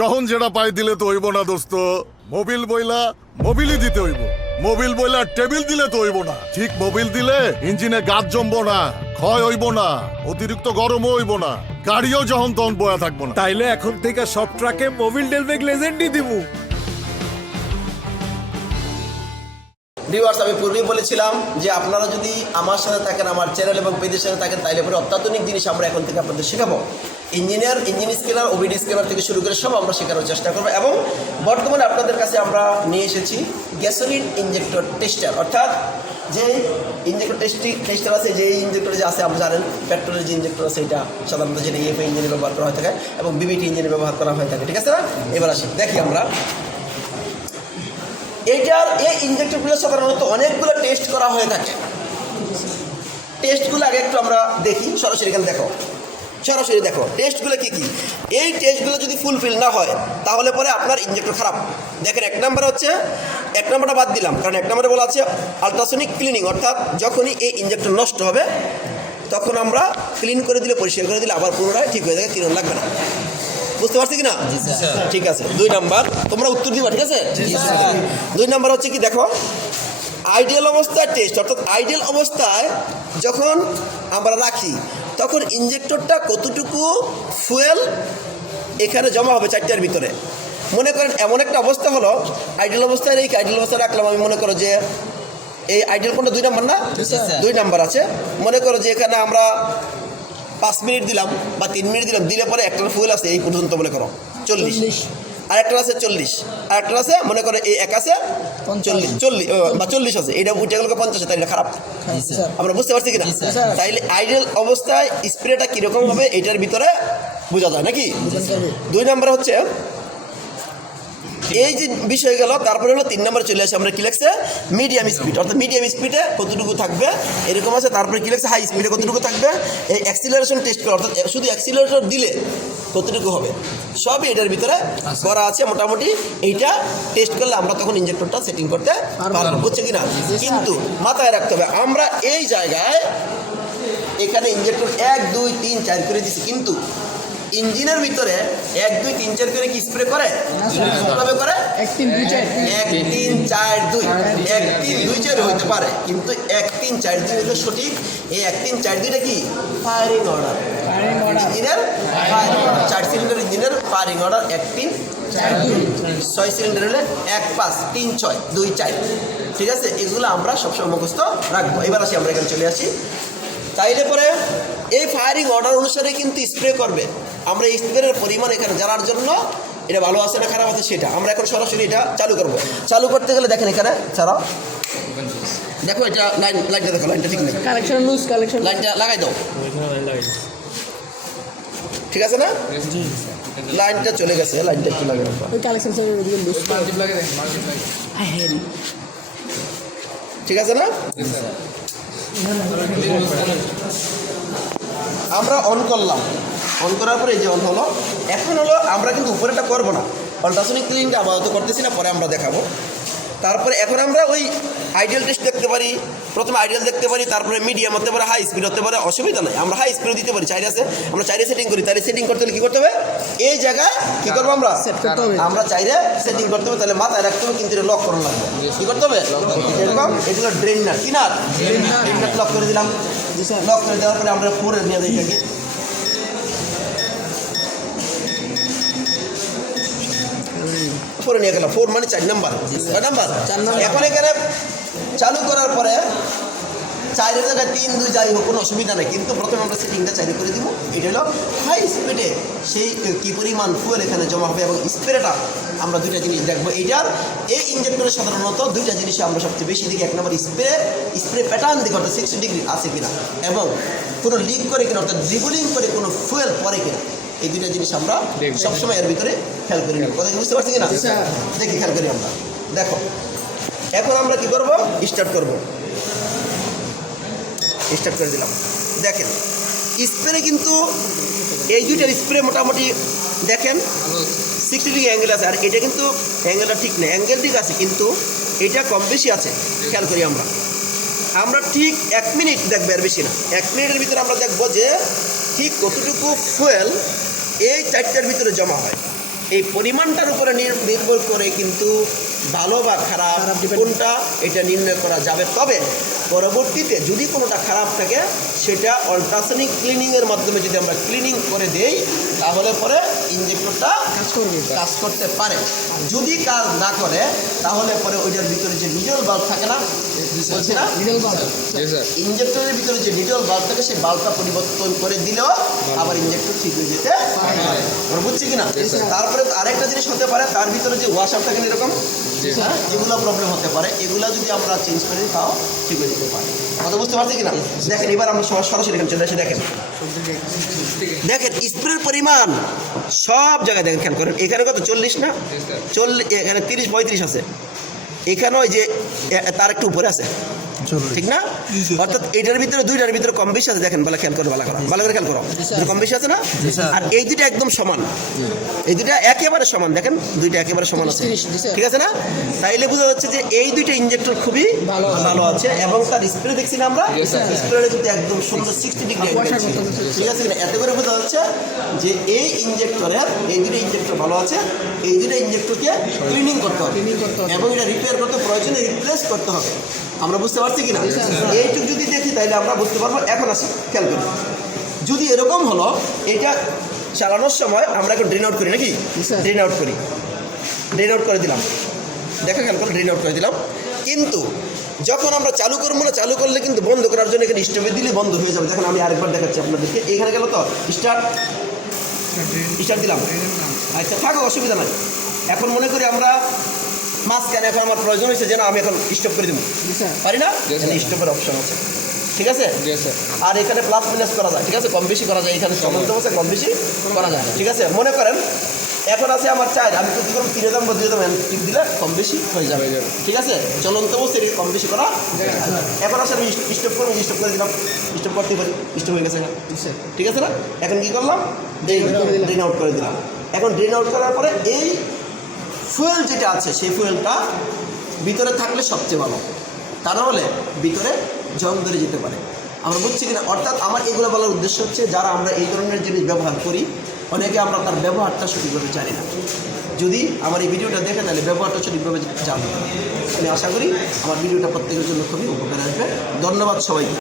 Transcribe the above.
যখন যেটা পাই দিলে তো হইব না দোস্ত। মোবিল বইলা মোবিলই দিতে হইব, মোবিল বইলা টেবিল দিলে তো হইব না। ঠিক মোবিল দিলে ইঞ্জিনে গাছ জমবো না, ক্ষয় হইব না, অতিরিক্ত গরমও হইব না, গাড়িও যখন তখন বয়া থাকবো না। তাইলে এখন থেকে সব ট্রাকে মোবিল ডেলবেগ লেজেন্ডই দিমু। ভিউয়ার্স, আমি পূর্বেই বলেছিলাম যে আপনারা যদি আমার সাথে থাকেন, আমার চ্যানেল এবং পেজের সাথে থাকেন, তাইলে পরে অত্যাধুনিক জিনিস আমরা এখন থেকে আপনাদের শেখাবো। ইঞ্জিন স্কেলার, ওবিডি স্কেলার থেকে শুরু করে সব আমরা শেখানোর চেষ্টা করবো। এবং বর্তমানে আপনাদের কাছে আমরা নিয়ে এসেছি গ্যাসোলিন ইঞ্জেক্টর টেস্টার, অর্থাৎ যে ইঞ্জেক্টর টেস্টার আছে, যে ইঞ্জেক্টর যে আছে আমরা জানেন পেট্রোলের যে ইঞ্জেক্টর আছে এটা সাধারণত যেটা ইএফআই ইঞ্জিনে ব্যবহার করা হয়ে থাকে এবং বিবিটি ইঞ্জিনে ব্যবহার করা হয়ে থাকে, ঠিক আছে না? এবার আসি, দেখি আমরা এইটার এই ইঞ্জেক্টরগুলো সাধারণত অনেকগুলো টেস্ট করা হয়ে থাকে। টেস্টগুলো আগে একটু আমরা দেখি, সরাসরি এখানে দেখো, সরাসরি দেখো টেস্টগুলো কী কী। এই টেস্টগুলো যদি ফুলফিল না হয় তাহলে পরে আপনার ইঞ্জেক্টর খারাপ। দেখেন, এক নম্বর হচ্ছে, এক নম্বরটা বাদ দিলাম কারণ এক নম্বরে বলা আছে আলট্রাসনিক ক্লিনিং, অর্থাৎ যখনই এই ইঞ্জেক্টর নষ্ট হবে তখন আমরা ক্লিন করে দিলে, পরিষ্কার করে দিলে আবার পুনরায় ঠিক হয়ে যাবে, ক্লিন লাগবে না। বুঝতে পারছি কি না? ঠিক আছে। 2 নাম্বার তোমরা উত্তর দিবা, ঠিক আছে? 2 নাম্বার হচ্ছে কি, দেখো আইডিয়াল অবস্থায় টেস্ট, অর্থাৎ আইডিয়াল অবস্থায় যখন আমরা রাখি তখন ইঞ্জেক্টরটা কতটুকু ফুয়েল এখানে জমা হবে চারটার ভিতরে। মনে করেন এমন একটা অবস্থা হলো, আইডিয়াল অবস্থায় এই আইডিয়াল অবস্থায় রাখলাম, আমি মনে করো যে এই আইডিয়াল কোনটা 2 নাম্বার না? 2 নাম্বার আছে। মনে করো যে এখানে আমরা 5 মিনিট দিলাম বা 3 মিনিট দিলাম, দিলে পরে একটা ফুয়েল আছে এই পর্যন্ত মনে করো 40, আর একটা আছে 40, আর একটা আছে মনে করো এই এক আছে 40 বা 40 আছে, এটা উঠে গেল 50, তাই এটা খারাপ। আমরা বুঝতে পারছি কিনা? তাইলে আইডিয়াল অবস্থায় স্প্রেটা কীরকম হবে এটার ভিতরে বোঝা যায় নাকি? 2 নাম্বার হচ্ছে এই যে বিষয় গেল। তারপরে হলো 3 নম্বরে চলে আসে, আমরা কি লিখছে মিডিয়াম স্পিড, অর্থাৎ মিডিয়াম স্পিডে কতটুকু থাকবে এরকম আছে। তারপরে কি লিখছে হাই স্পিডে কতটুকু থাকবে, এই অ্যাক্সিলারেশন টেস্ট করা, অর্থাৎ শুধু অ্যাক্সিলারেটর দিলে কতটুকু হবে সবই এটার ভিতরে করা আছে। মোটামুটি এইটা টেস্ট করলে আমরা তখন ইঞ্জেক্টরটা সেটিং করতে পারবো, বুঝছে কিনা? কিন্তু মাথায় রাখতে হবে আমরা এই জায়গায় এখানে ইঞ্জেক্টর 1 2 3 4 করে দিচ্ছি, কিন্তু ইঞ্জিনের ভিতরে 1 2 3 4 করে কি স্প্রে করে? কিভাবে করে? 1 3 2 4 1 3 4 2 1 3 2 4 হতে পারে, কিন্তু 1 3 4 2 হলো সঠিক। এই 1 3 4 2টা কি ফায়ারিং অর্ডার, ইঞ্জিনের 4 সিলিন্ডার ইঞ্জিনের ফায়ারিং অর্ডার 1 3 4 2, 6 সিলিন্ডার হলে 1 5 3 6 2 4, ঠিক আছে? এগুলো আমরা সবসময় মুখস্থ রাখবো। এবার আসি, আমরা এখানে চলে আসি। তাইলে পরে এই ফায়ারিং অর্ডার অনুসারে কিন্তু স্প্রে করবে। আমরা এই স্প্রের পরিমাণ এখানে জানার জন্য এটা ভালো আছে না খারাপ আছে সেটা আমরা এখন সরাসরি এটা চালু করব। চালু করতে গেলে দেখেন এখানে ছাড়াও, দেখো এটা লাইনটা দেখো, লাইনটা ঠিক নেই, কালেকশন লুজ, কালেকশন লাইনটা লাগাই দাও, ঠিক আছে না? লাইনটা চলে গেছে, লাইনটা একটু লাগাই দাও, ওই কালেকশন সব এদিকে লুজ ঠিক আছে না? আমরা অন করলাম, অন করার পরে এই যে অন হলো। এখন হলো আমরা কিন্তু উপরেটা করবো না, আল্ট্রাসনিক ক্লিনিংটা আপাতত করতেছি না, পরে আমরা দেখাবো। তারপরে এখন আমরা ওই আইডিয়াল টেস্ট দেখতে পারি, প্রথমে আইডিয়াল দেখতে পারি, তারপরে মিডিয়াম হতে পারে, হাই স্পিড হতে পারে, অসুবিধা নাই। আমরা হাই স্পিড দিতে পারি, চাইরে আছে আমরা চাইরে সেটিং করি, তাহলে সেটিং করতে হলে কী করতে হবে? এই জায়গায় কী করবো আমরা সেট করতে হবে, আমরা চাইরে সেটিং করতে হবে, তাহলে মাথায় রাখতে হবে, কিন্তু এটা লক করা লাগবে। কী করতে হবে? এরকম এগুলো ড্রেনার, কি না ড্রেনার লক করে দিলাম। লক করে দেওয়ার পরে আমরা 4 নিয়ে দিই এটাকে, নিয়ে গেলাম 4 মানে 4 নাম্বার। এখন এখানে চালু করার পরে 4 জায়গায় 3 2 যাই হোক কোনো অসুবিধা নেই, কিন্তু প্রথমে আমরা সেটিংটা চালু করে দিব। এটা হলো হাই স্পিডে সেই কী পরিমাণ ফুয়েল এখানে জমা হবে এবং স্প্রেটা আমরা 2টা জিনিস দেখবো। এইটার এই ইঞ্জেক্টরে সাধারণত 2টা জিনিসে আমরা সবচেয়ে বেশি দেখি। 1 নম্বর স্প্রে প্যাটার্ন দেখি, অর্থাৎ 60 ডিগ্রি আছে কিনা এবং কোনো লিক করে কিনা, অর্থাৎ ড্রিবলিং করে কোনো ফুয়েল পরে কিনা, এই 2টা জিনিস আমরা সবসময় এর ভিতরে খেয়াল করি না। কথা বুঝতে পারছি কিনা? দেখি, খেয়াল করি আমরা। দেখো এখন আমরা কি করব? স্টার্ট করব, স্টার্ট করে দিলাম। দেখেন স্প্রে কিন্তু এই 2টার স্প্রে মোটামুটি দেখেন 60 ডিগ্রি অ্যাঙ্গেল আছে, আর এটা কিন্তু অ্যাঙ্গেলটা ঠিক নেই, অ্যাঙ্গেল ঠিক আছে কিন্তু এটা কম বেশি আছে। খেয়াল করি আমরা ঠিক 1 মিনিট দেখবো, আর বেশি না। 1 মিনিটের ভিতরে আমরা দেখবো যে ঠিক কতটুকু ফুয়েল এই 4টার ভিতরে জমা হয়। এই পরিমাণটার উপরে নির্ভর করে কিন্তু ভালো বা খারাপ খারাপ depend- কোনটা এটা নির্ণয় করা যাবে। তবে পরবর্তীতে যদি কোনোটা খারাপ থাকে সেটা অল্ট্রাসনিক ক্লিনিংয়ের মাধ্যমে যদি আমরা ক্লিনিং করে দেই তাহলে পরে ইঞ্জেক্টরটা কাজ করবে কাজ করতে পারে। যদি কাজ না করে তাহলে পরে ওইটার ভিতরে যে নিডল বাল্ব থাকে না, বলছি না, নিডল বাল্ব ইঞ্জেক্টরের ভিতরে যে নিডল বাল্ব থাকে সেই বাল্বটা পরিবর্তন করে দিলেও আবার ইঞ্জেক্টর ঠিক হয়ে যেতে পারে। আমরা বুঝছি কিনা? তারপরে আরেকটা জিনিস হতে পারে, তার ভিতরে যে ওয়াশার থাকে না এরকম, হ্যাঁ, এগুলো প্রবলেম হতে পারে, এগুলা যদি আমরা চেঞ্জ করে দিই তাও ঠিক হয়ে যেতে পারে। কথা বুঝতে পারছি কিনা? দেখেন এবার আমরা সরাসরি এখানে চলে আসি। দেখেন দেখেন স্প্রের পরিমাণ সব জায়গায় দেখেন, খেয়াল করেন। এখানে কত 40 না 40, এখানে 30-35 আছে, এখানেও এই যে তার একটু উপরে আছে, ঠিক না? অর্থাৎ এইটার ভিতরে দুইটার ভিতরে কম বেশি আছে। দেখেন ভালো খেয়াল করো, ভালো করে খেয়াল করো, দুটো কম বেশি আছে না? আর এই দুইটা একদম সমান, এই দুইটা একেবারে সমান। দেখেন দুইটা একেবারে সমান আছে, ঠিক আছে না? তাইলে বোঝা যাচ্ছে যে এই দুইটা ইঞ্জেক্টর খুবই ভালো আছে এবং তার স্প্রে দেখছি না আমরা, স্প্রেটা কিন্তু একদম সুন্দর 60 ডিগ্রি, ঠিক আছে কিনা? এত করে বোঝা যাচ্ছে যে এই ইঞ্জেক্টরের এই দুটো ইঞ্জেক্টর ভালো আছে। এই দুটো ইঞ্জেক্টরকে ক্লিনিং করতে হবে এবং এটা রিপেয়ার করতে প্রয়োজনে রিপ্লেস করতে হবে। আমরা বুঝতে পারছি কিনা? এইটুকু যদি দেখি তাহলে আমরা বুঝতে পারবো। এখন আসি, খেয়াল করি, যদি এরকম হলো এটা চালানোর সময় আমরা এখন ড্রেন আউট করি নাকি? ড্রেন আউট করি, ড্রেন আউট করে দিলাম, দেখা খেয়াল করে ড্রেন আউট করে দিলাম। কিন্তু যখন আমরা চালু করবো না, চালু করলে কিন্তু বন্ধ করার জন্য এখানে স্টোভে দিলে বন্ধ হয়ে যাবে। দেখুন আমি আরেকবার দেখাচ্ছি আপনাদেরকে। এখানে গেল তো স্টার্ট দিলাম, আচ্ছা থাকো, অসুবিধা নাই। এখন মনে করি আমরা মাঝখানে, এখন আমার প্রয়োজন হয়েছে যে না আমি এখন স্টপ করে দেবো, পারি না? এখানে স্টপের অপশন আছে, ঠিক আছে? আর এখানে প্লাস মাইনাস করা যায়, ঠিক আছে, কম বেশি করা যায়। এখানে চলন্ত আছে, কম বেশি করা যায়, ঠিক আছে? মনে করেন এখন আছে আমার 4, আমি কি করবো 3 দাম বা 2 দাম টিপ দিলে কম বেশি হয়ে যাবে, ঠিক আছে? চলন্ত অবস্থা এটাকে কম বেশি করা। এখন আসলে আমি স্টপ করবো, স্টপ করে দিলাম, স্টপ করতে পারি, স্টপ হয়ে গেছে, ঠিক আছে না? এখন কি করলাম, ড্রেন আউট করে দিলাম। এখন ড্রেন আউট করার পরে এই ফুয়েল যেটা আছে সেই ফুয়েলটা ভিতরে থাকলে সবচেয়ে ভালো, তা না হলে ভিতরে জং ধরে যেতে পারে। আমরা বুঝছি কিনা? অর্থাৎ আমার এগুলো বলার উদ্দেশ্য হচ্ছে যারা আমরা এই ধরনের জিনিস ব্যবহার করি, অনেকে আমরা তার ব্যবহারটা সঠিকভাবে জানি না। যদি আমার এই ভিডিওটা দেখে তাহলে ব্যবহারটা সঠিকভাবে জানবো। আমি আশা করি আমার ভিডিওটা প্রত্যেকের জন্য খুবই উপকার আসবে। ধন্যবাদ সবাইকে।